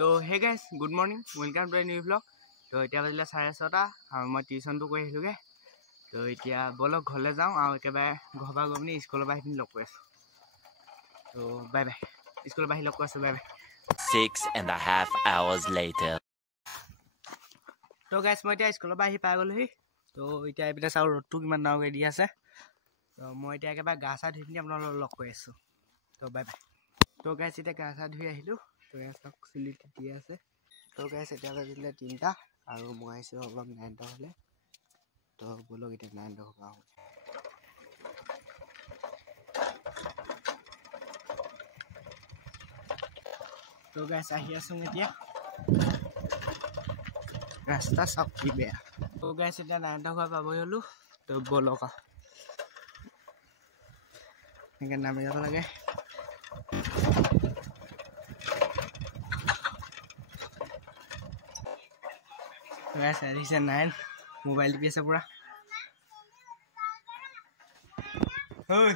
तो hey guys good morning welcome to a new blog. तो इतना बजिले 6:30 और मैं ट्यूशन तो कर आगे। तो इतना बोलक घर जाऊँ और एक घर पर गई स्कूल लग कर। तो बाय बाय स्कूल लग कर बाय बाय। 6.5 hours later. तो गाइस मैं स्कूल पाई गलि। तो इतना ये चाउ र'द तो कि डाঙरকৈ दी আছে। तो मैं एक गा चा धुई अपना लग कर। तो बाय बाय। तो गाइस इतना गा चा धुई आहिलो। तो गाइस चुली दी আছে। तो गाइस इतना बजिले 3টা और मैं आइसो अलग 9টা हले। तो बोलक इतना 9টা होगा। तो गाइस आहि आसो এতিয়া रास्ता सब की बेया। तो गाइस इतना 9টা होगा पाबई हलो। तो बोलक नामी যাব লাগে। गाइस 9 मोबाइल टिपि আছে পুরা। ओय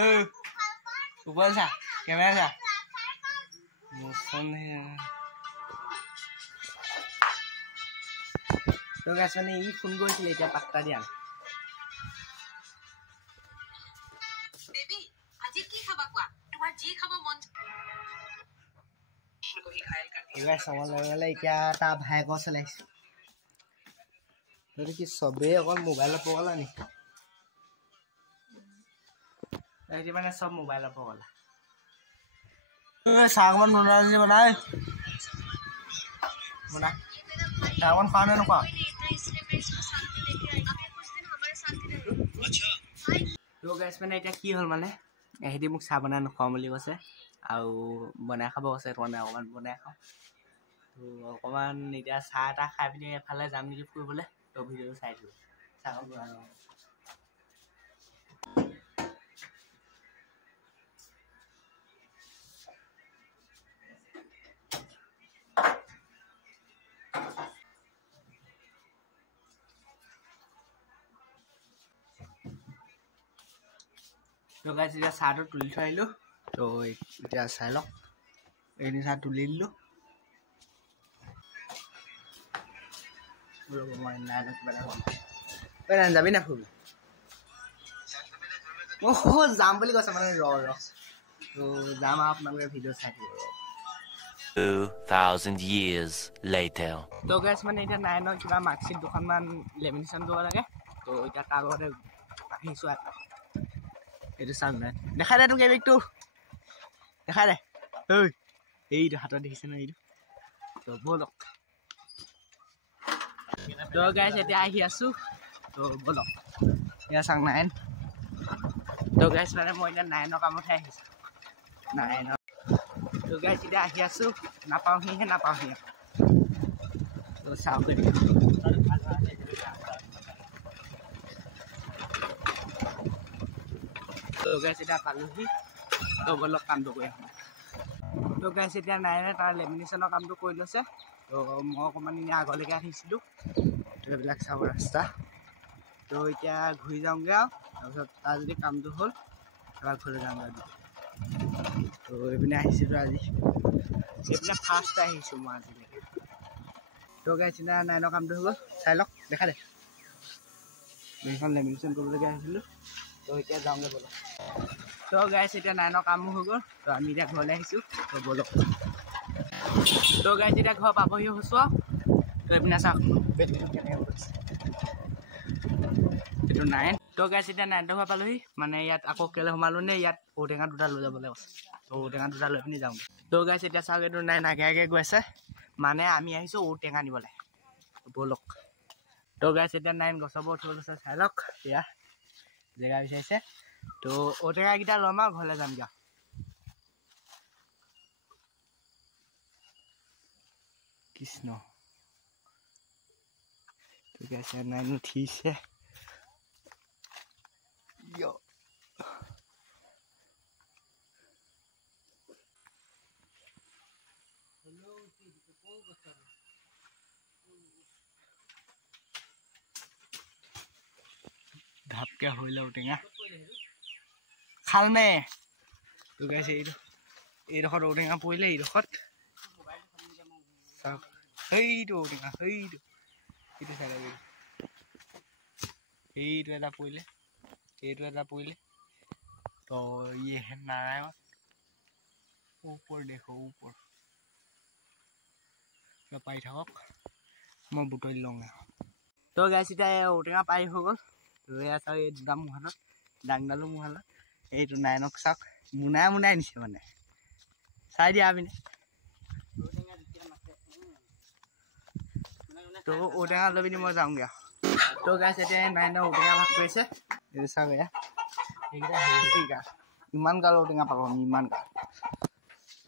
ओय ऊपर सा कैमरा सा मोशन है। तो गाइस मैंने ई फोन কৰিছিল এতিয়া পাত্তা দিয়া। बेबी আজি কি খাবা কোৱা তোমাৰ যি খাব মন गाइस सामान लगले এতিয়া তা ভাইক চলাইছে। तो कि सबे अकल मोबाइल पगला नि ऐसे माने सब मोबाइल पगला। सागमन बना जे बनाए बना सागमन खाने न खा। तो गाइस मैंने এটা কি হল মানে এহেদি মোক চাহ বনাই নখাও বুলি কৈছে আৰু বনাই খাব কৈছে। মানে অকমান বনাই খাও। তো অকমান এতিয়া চাহ এটা খাই পিনি এফালে যাম নেকি ফুৰিবলৈ। तो वीडियो চাই দিও চাহ বনাও। तो गाइस इतना चाह तो तुली थৈ আহিলো। तो इतना चाय लक एनी चाह तुली दिलो। मैं नाइन कितना जाबी ना फुल जाम बोली कैसे माने र तो जाम आपनालोके भिडिओ चाই দিব। 2000 years later. तो गाइस माने इतना 9 किबा मार्कशीट दुखनमान लेमिनेशन কৰিব লাগে। तो इतना कागजে আহিছো आता एटु साउंड নাই দেখা দে তো কেবিকটো দেখা দে। ओय এইটো হাতত দেখিছে ন এইটো। তো বলক। तो गाइस এতিয়া আহি আছো। तो বলক या सांग 9। तो गाइस माने মই এতিয়া 9 কামত আহিছো 9। तो गाइस এতিয়া আহি আছো নাপাওহিহে নাপাওহি। तो চাও কৰি तो गाइस এতিয়া পালোহি। तो বলক কামটো কৰি আহো। तो गाइस এতিয়া 9 তাৰ লেমিনেশনৰ কামটো কৰি লৈছে। तो মই অকমান ইনে আগলৈকে আহিছিলো এইবিলাক চাব ৰাস্তা। तो এতিয়া ঘূৰি যাওঁগে আৰু তাৰপিছত তাৰ যদি কামটো হ'ল এবাৰ ঘূৰি যাওঁগে। তো এইপিনে আহিছিলোঁ আজি এইপিনে ফাৰ্ষ্ট আহিছোঁ মই আজিলৈকে। তো গাইছ এতিয়া 9 কামটো হৈ গ'ল চাই লওক দেখা দে। এইখন লেমিনেশ্যন কৰিবলৈকে আহিছিলোঁ। তো এতিয়া যাওঁগে বলক। তো গাইছ এতিয়া 9 কাম হৈ গ'ল। তো আমি এতিয়া ঘৰলৈ আহিছোঁ। তো বলক। তো গাইছ এতিয়া ঘৰ পাবহি হৈছোঁ আৰু। তো এইপিনে চাওক বেটেৰীটো কেনেকৈ কৰিছে এইটো 9। তো গাইছ এতিয়া 9 ঘৰ পালোহি। মানে ইয়াত আকৌ কেলে সোমালো নে ইয়াত ঔটেঙা দুটা লৈ যাবলৈ কৈছে। তো ঔটেঙা দুটা লৈ পিনি যাওঁগে। তো গাইছ এতিয়া চাওক এইটো 9 আগে আগে গৈ আছে। মানে আমি আহিছোঁ ঔটেঙা নিবলৈ বলক। তো গাইছ এতিয়া 9 গছৰ পৰা উঠিব লৈছে চাই লওক। এয়া জেগা বিচাৰিছে। তো ঔটেঙাকেইটা ল'ম আৰু ঘৰলৈ যাম দিয়া। কৃষ্ণ তো গাইছ 9 উঠিছে। ধাপকে হইল ঔটেঙা খাল নে। তো গাইছ এইডোখৰত ঔটেঙা পৰিলে এইডোখৰত চাওক সেইটো ঔটেঙা সেইটো চাই সেইটো এটা পৰিলে এইটো এটা পৰিলে তো ইয়ে নাৰায়ণ ওপৰ দেখো ওপৰ পাই থাকক মই বুটলি লওঁ তো গাইছ এতিয়া ঔটেঙা পাই হৈ গ'ল ৰৈ আছে এই দুটা মুহালত ডাংডালো মুহালত এইটো নাইনক চাওক মুনাই নিছে মানে চাই দিয়া আপুনি তো ঔটেঙা লৈ পিনি মই যাওঁগৈ তো গাইছ এতিয়া নাইনৰ ঔটেঙা ভাগ কৰিছে এইটো চাওক এয়া এইকেইটা ইমান গাল ঔটেঙা পালোঁ আমি ইমান গাল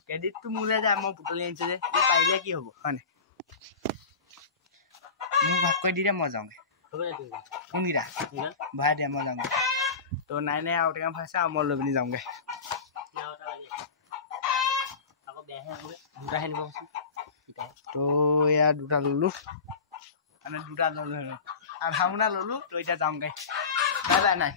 ক্ৰেডিটটো মোলৈ যায় মই বুটলি আনিছোঁ যে এই পাৰিলে কি হ'ব হয় নাই মোক ভাগ কৰি দি দে মই যাওঁগৈ কোনকেইটা ভৰাই দিয়া মই যাওঁগৈ তো নাইনে ঔটেঙা ভৰাইছে আৰু মই লৈ পিনি যাওঁগৈ তো এয়া দুটা ল'লোঁ মানে দুটা ল'লোঁ আধা মোনা ল'লোঁ তো এতিয়া যাওঁগৈ বাই বাই নাই